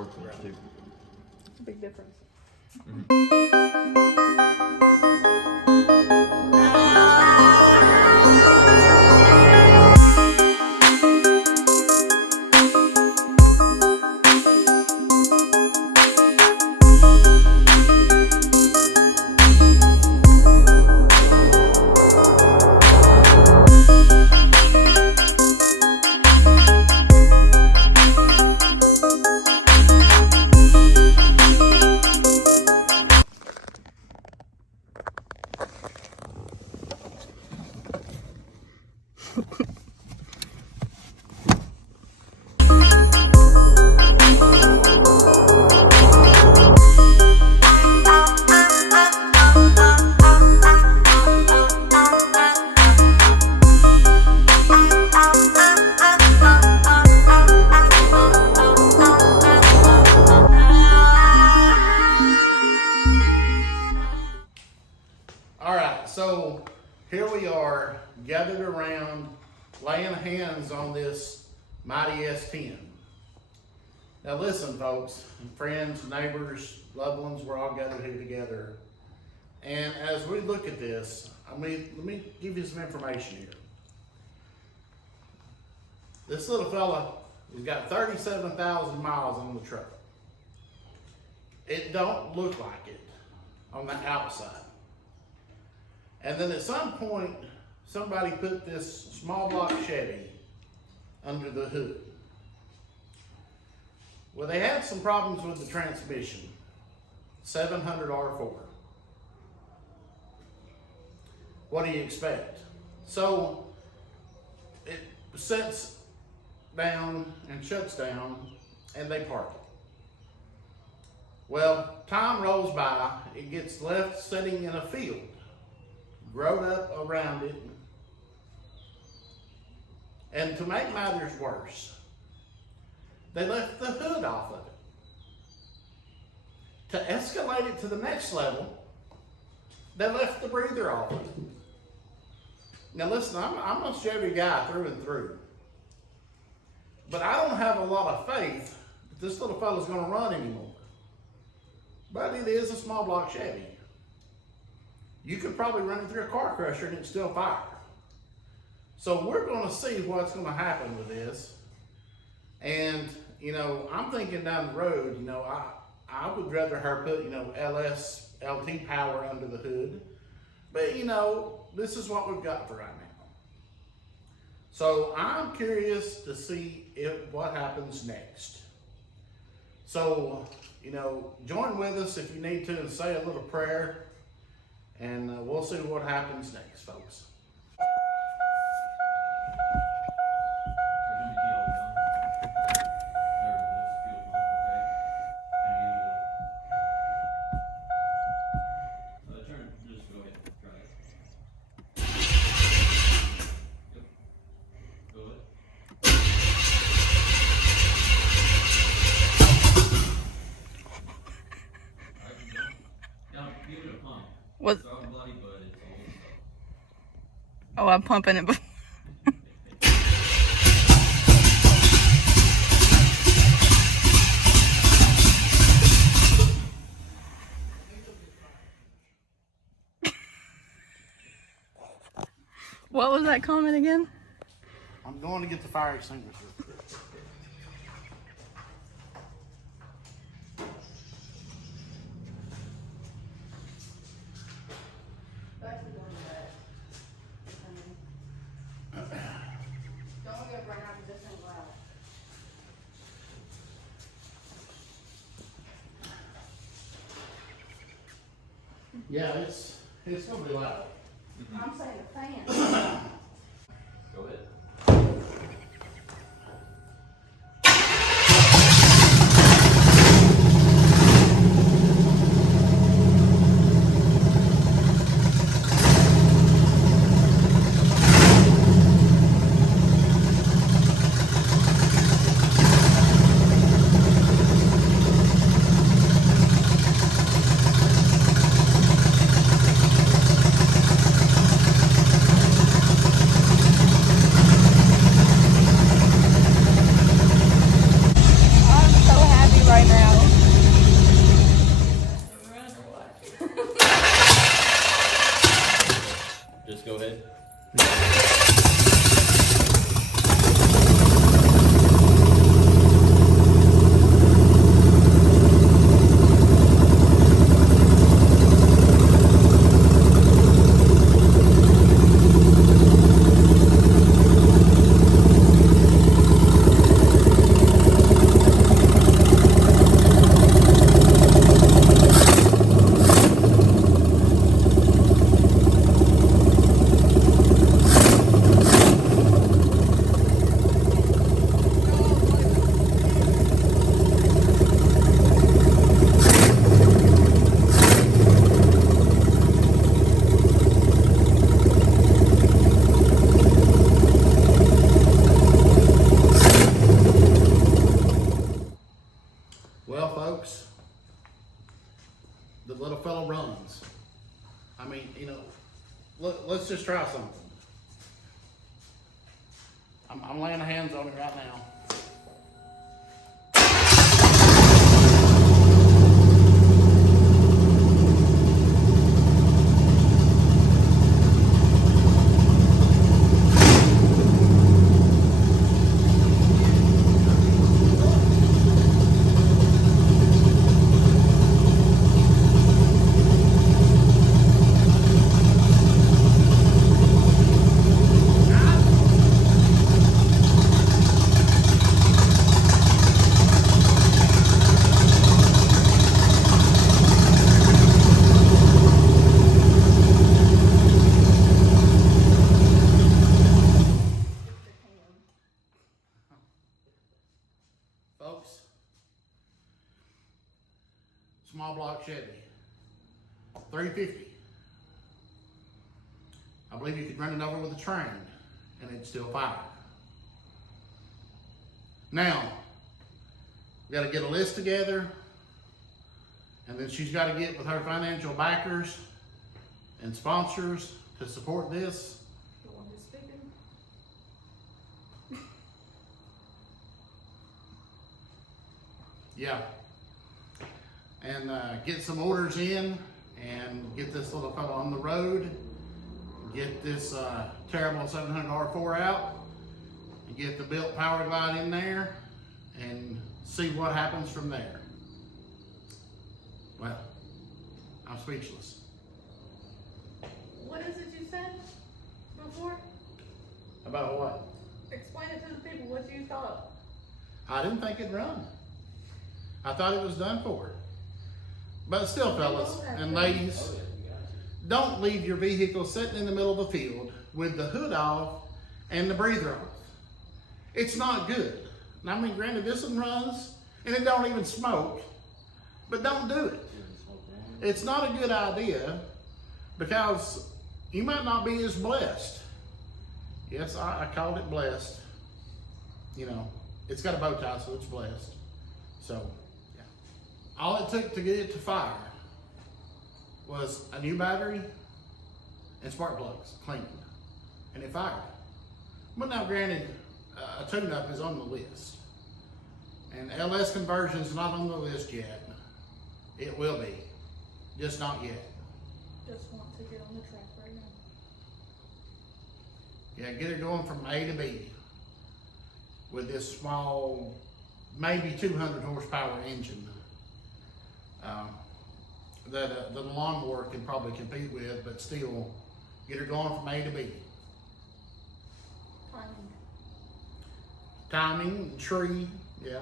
workbench too. It's a big difference. So here we are gathered around laying hands on this mighty S10. Now listen folks, friends, neighbors, loved ones, we're all gathered here together. And as we look at this, let me give you some information here. This little fella has got 37,000 miles on the truck. It don't look like it on the outside. And then at some point, somebody put this small block Chevy under the hood. Well, they had some problems with the transmission, 700 R4. What do you expect? So it sets down and shuts down and they park it. Well, time rolls by, it gets left sitting in a field, growed up around it. And to make matters worse, they left the hood off of it. To escalate it to the next level, they left the breather off of it. Now listen, I'm a Chevy guy through and through. But I don't have a lot of faith that this little fella's gonna run anymore. But it is a small block Chevy. You could probably run it through a car crusher and it'd still fire. So we're gonna see what's gonna happen with this. And, you know, I'm thinking down the road, you know, I would rather her put, you know, LS, LT power under the hood. But, you know, this is what we've got for right now. So I'm curious to see what happens next. So, you know, join with us if you need to and say a little prayer. And we'll see what happens next, folks. What? Oh, I'm pumping it before. What was that comment again? I'm going to get the fire extinguisher. Yeah, it's gonna be loud. I'm saying the fan. Go ahead. fellow runs. I mean, you know, let's just try something. I'm laying hands on it right now. Folks, small block Chevy, 350. I believe you could run it over with a train and it'd still fire. Now, we got to get a list together, and then she's got to get with her financial backers and sponsors to support this. The one who's speaking. Yeah. And get some orders in and get this little fellow on the road. Get this terrible 700 R4 out and get the built power glide in there and see what happens from there. Well, I'm speechless. What is it you said before? About what? Explain it to the people what you thought. I didn't think it'd run. I thought it was done for. But still, fellas and ladies, don't leave your vehicle sitting in the middle of the field with the hood off and the breather off. It's not good. I mean, granted, this one runs and it don't even smoke, but don't do it. It's not a good idea because you might not be as blessed. Yes, I called it blessed. You know, it's got a bow tie, so it's blessed. So, yeah. All it took to get it to fire was a new battery and spark plugs cleaned, and it fired. But now, granted, a tune-up is on the list, and LS conversion is not on the list yet. It will be, just not yet. Just want to get on the track right now. Yeah, get it going from A to B with this small, maybe 200 horsepower engine that the lawnmower can probably compete with, but still get her going from A to B. Timing, tree, yeah,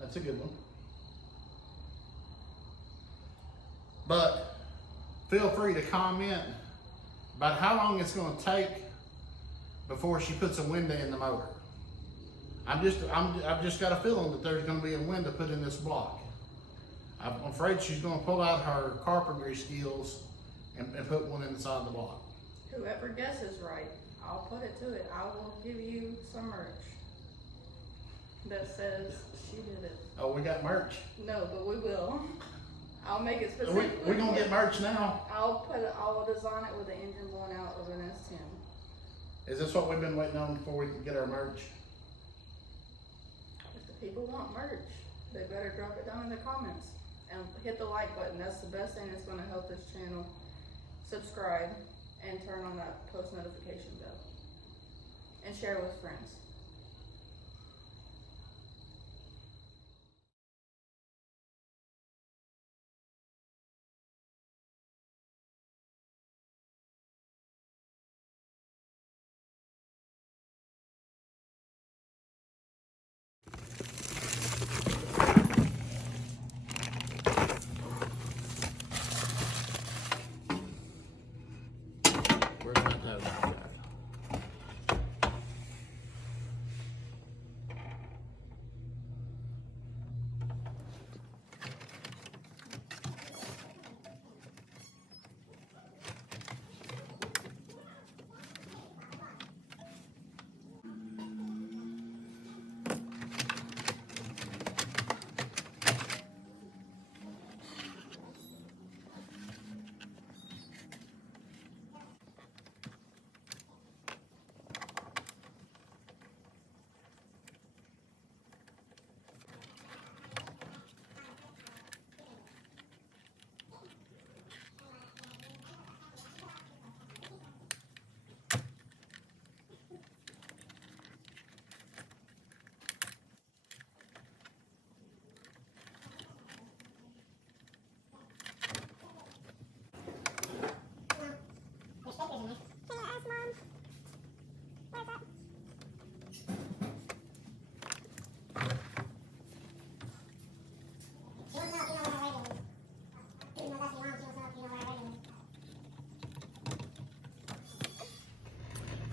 that's a good one. But feel free to comment about how long it's going to take before she puts a window in the motor. I've just got a feeling that there's going to be a window put in this block. I'm afraid she's going to pull out her carpentry skills and put one in the side of the block. Whoever guesses right, I'll put it to it. I will give you some merch that says she did it. Oh, we got merch. No, but we will. I'll make it specific. We're going to get merch now. I'll design it with the engine blown out of an S10. Is this what we've been waiting on before we can get our merch? If the people want merch, they better drop it down in the comments and hit the like button. That's the best thing that's going to help this channel. Subscribe and turn on that post notification bell and share with friends.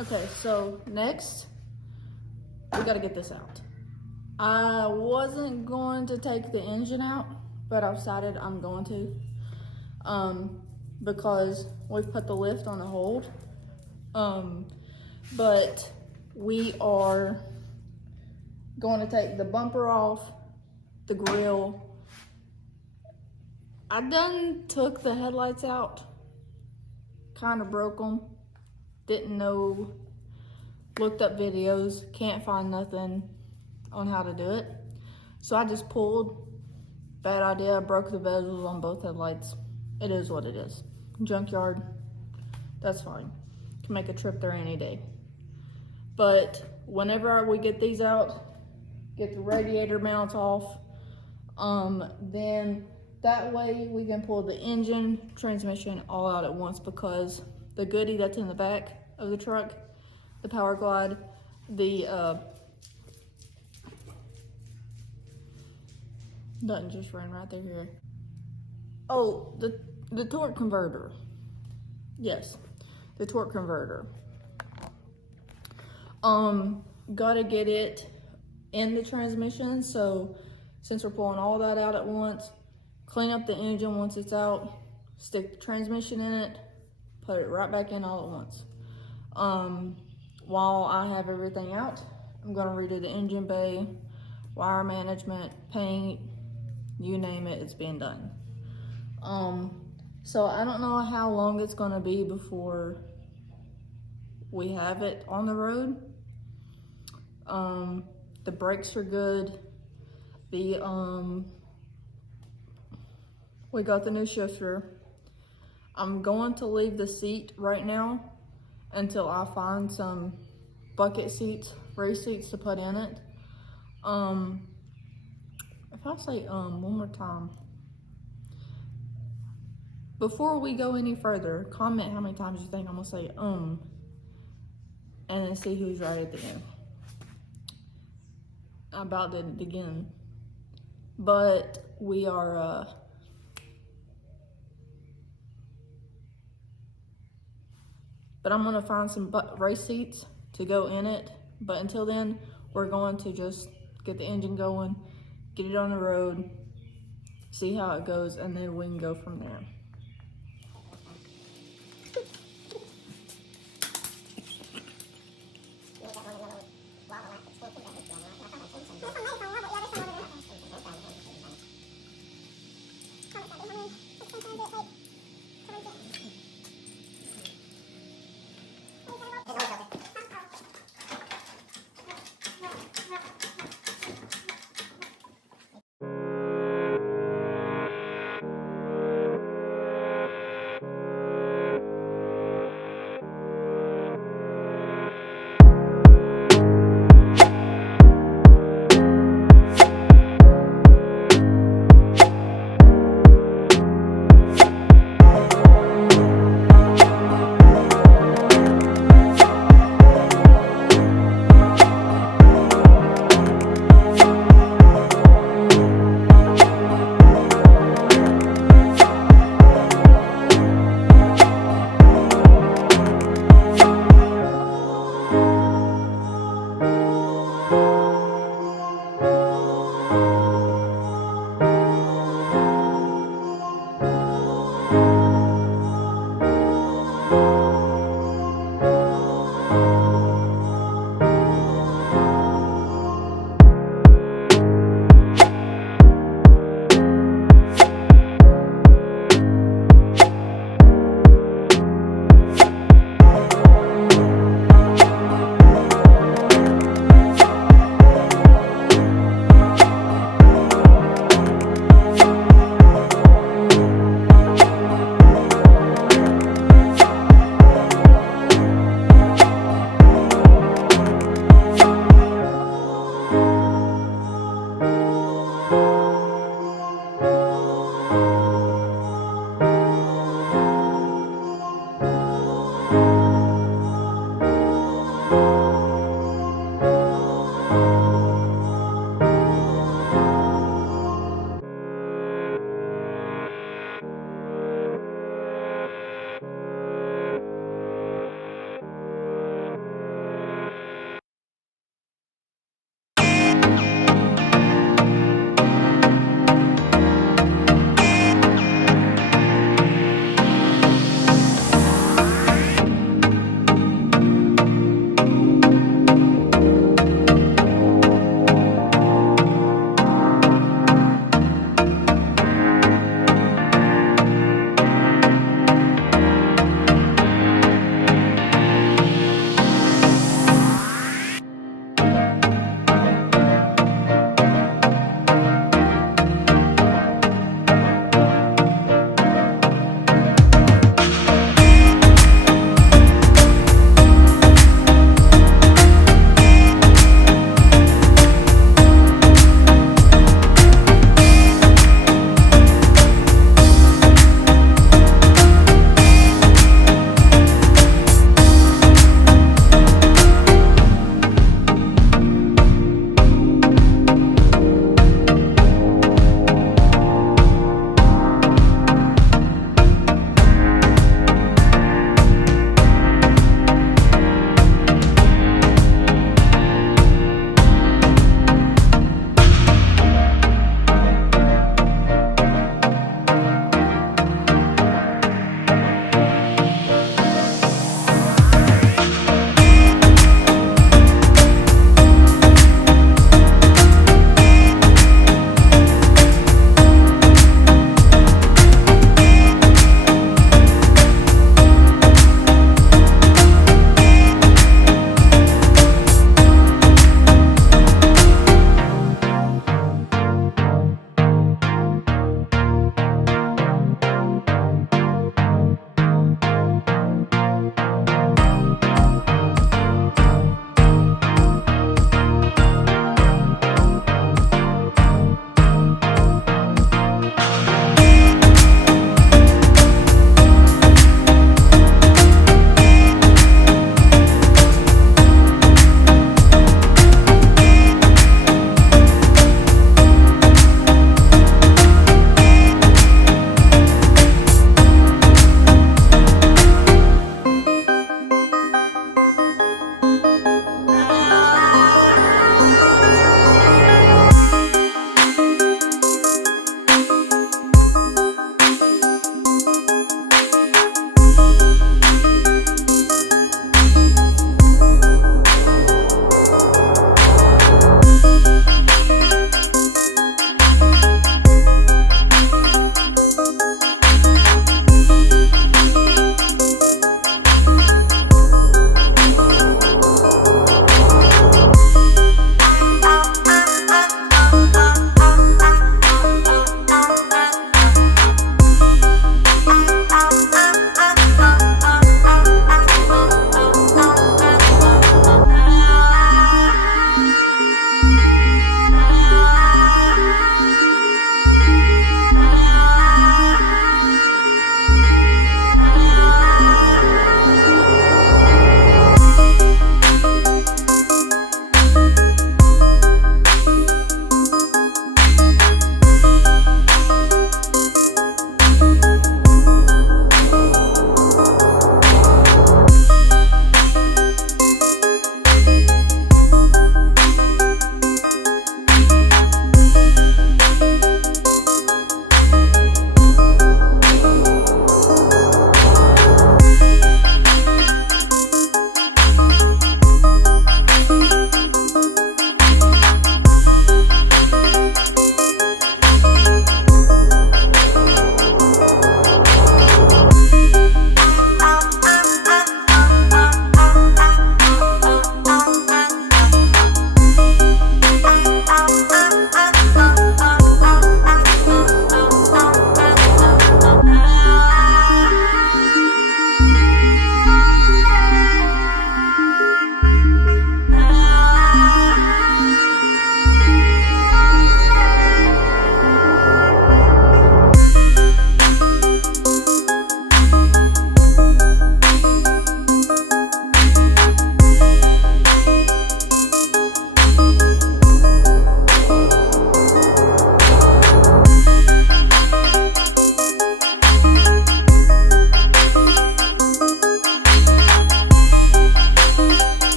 Okay, so next, we gotta get this out. I wasn't going to take the engine out, but I've decided I'm going to. Because we've put the lift on a hold. But we are going to take the bumper off, the grill. I done took the headlights out, kind of broke them, didn't know, looked up videos, can't find nothing on how to do it. So I just pulled, bad idea, broke the bezels on both headlights. It is what it is. Junkyard, that's fine. Can make a trip there any day. But whenever we get these out, get the radiator mounts off, then that way we can pull the engine, transmission all out at once, because the goodie that's in the back of the truck, the Power Glide, the button just ran right through here. Oh, the torque converter. Yes, the torque converter. Gotta get it in the transmission, so since we're pulling all that out at once, clean up the engine once it's out, stick the transmission in it, put it right back in all at once. While I have everything out, I'm gonna redo the engine bay, wire management, paint, you name it, it's being done. So I don't know how long it's gonna be before we have it on the road. The brakes are good. We got the new shifter. I'm going to leave the seat right now until I find some bucket seats, race seats to put in it. If I say one more time, before we go any further, comment how many times you think I'm gonna say and then see who's right at the end. I about did it again. But we are but I'm gonna find some race seats to go in it. But until then, we're going to just get the engine going, get it on the road, see how it goes, and then we can go from there.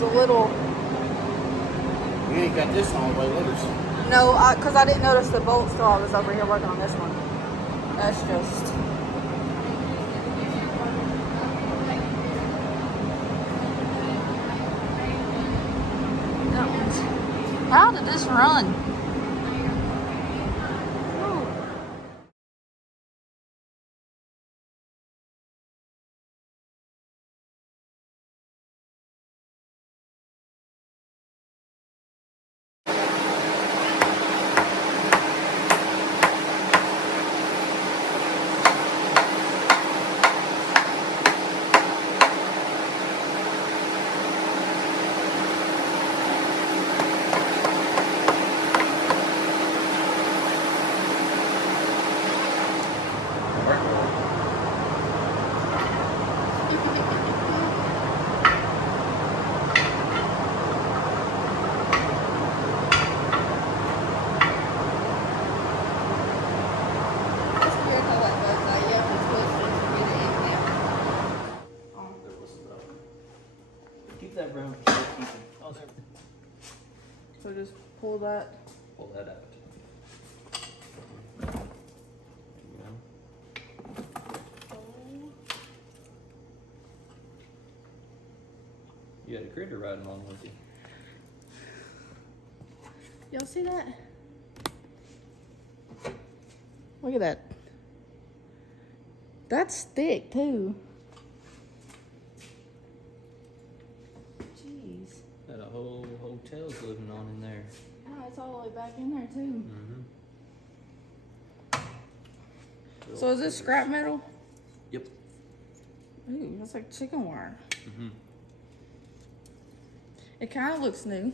one's a little. You ain't got this on the way with us. No, because I didn't notice the bolts till I was over here working on this one. That's just. How did this run? That brown. Oh, there. So just pull that. Pull that out. You had a critter riding along with you. Y'all see that? Look at that. That's thick too. Jeez. That a whole hotel's living on in there. Yeah, it's all the way back in there too. Mm-hmm. So is this scrap metal? Yep. Ooh, that's like chicken wire. Mm-hmm. It kind of looks new.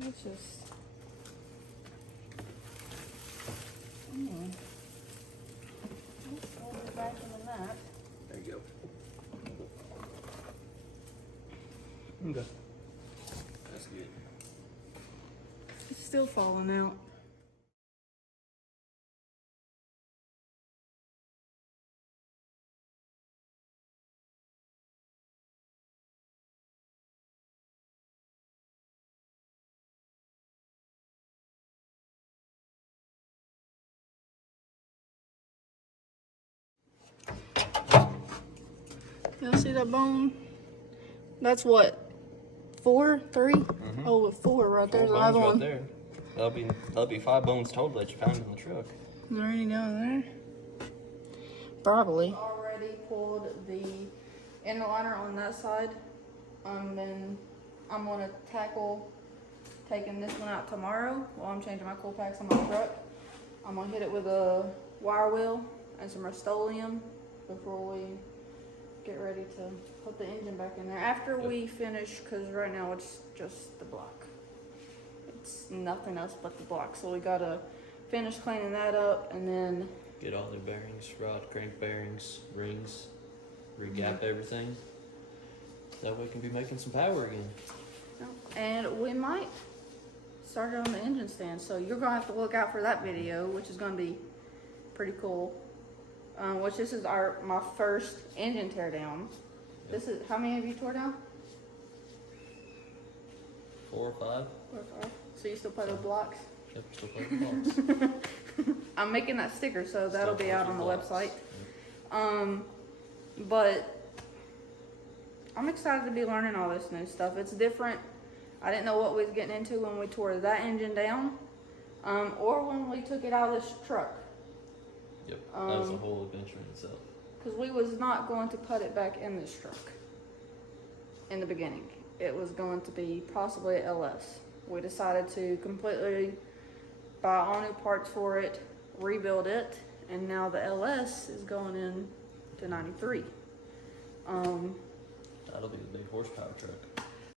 Let's just. Let's hold it back into that. There you go. Okay. That's good. It's still falling out. Y'all see that bone? That's what? 4, 3? Mm-hmm. Oh, 4 right there's 4 another bones one. right there. That'll be 5 bones total that you found in the truck. Is there any down there? Probably. Already pulled the inner liner on that side. Then I'm gonna tackle taking this one out tomorrow while I'm changing my cool packs on my truck. I'm gonna hit it with a wire wheel and some Rust-Oleum before we get ready to put the engine back in there. After we finish, because right now it's just the block. It's nothing else but the block. So we gotta finish cleaning that up and then Get all the bearings, rod, crank bearings, rings, re-gap everything. That way we can be making some power again. and we might start it on the engine stand. So you're gonna have to look out for that video, which is gonna be pretty cool. Which this is my first engine tear down. This is, how many have you tore down? 4 or 5. 4 or 5. So you still play with blocks? Yep, still playing blocks. I'm making that sticker, so that'll be out on the blocks. website. But I'm excited to be learning all this new stuff. It's different. I didn't know what we was getting into when we tore that engine down, or when we took it out of this truck. Yep, that was a whole adventure in itself. Because we was not going to put it back in this truck in the beginning. It was going to be possibly a LS. We decided to completely buy all new parts for it, rebuild it, and now the LS is going in to 93. That'll be the big horsepower truck.